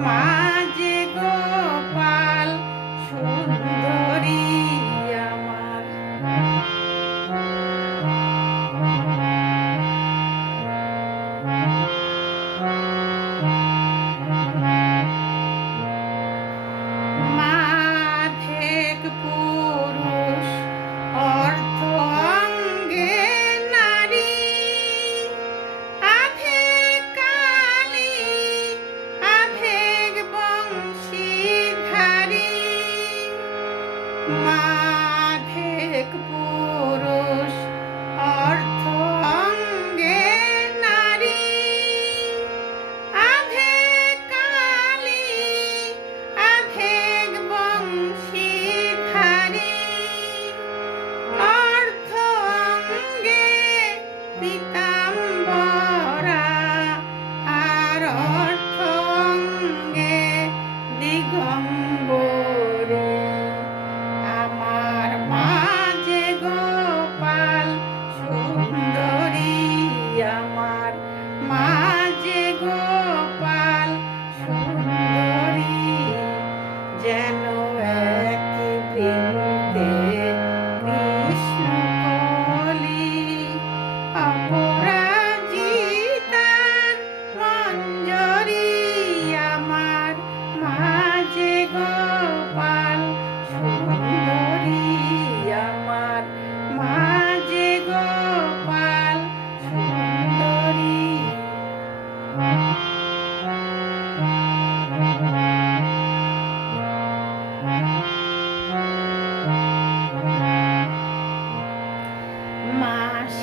Amade. rainbow.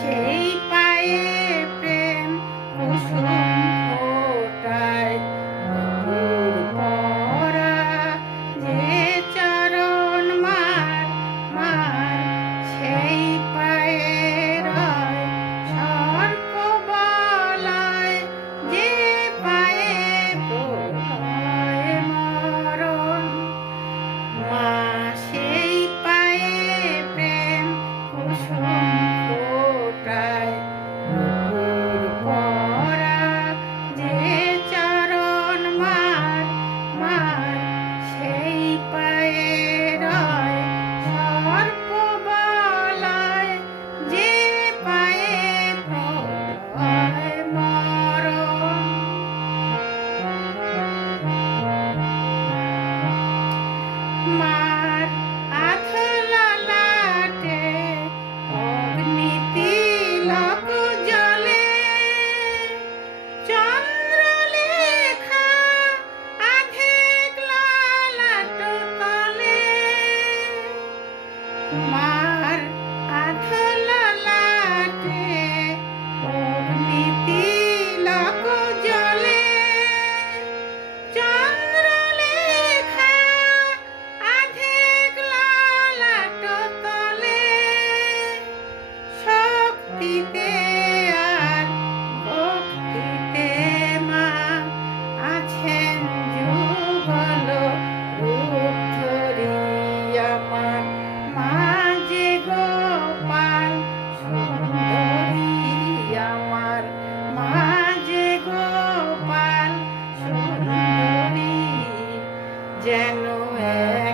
Okay. yeah.